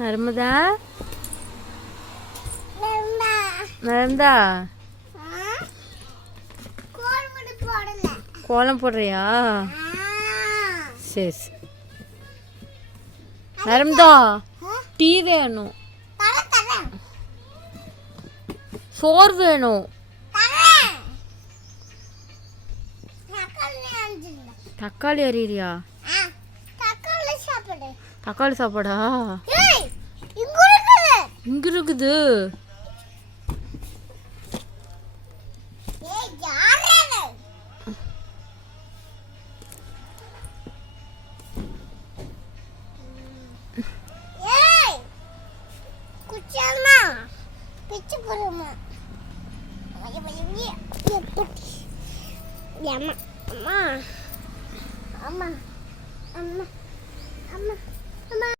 நர்மதா நர்மதா கோலம் போடுறியா? சரி சரி. நர்மதா டீ வேணும், சோறு வேணும். தக்காளி அறியா? தக்காளி சாப்பாடா? இங்க இருக்குது. அம்மா அம்மா அம்மா அம்மா அம்மா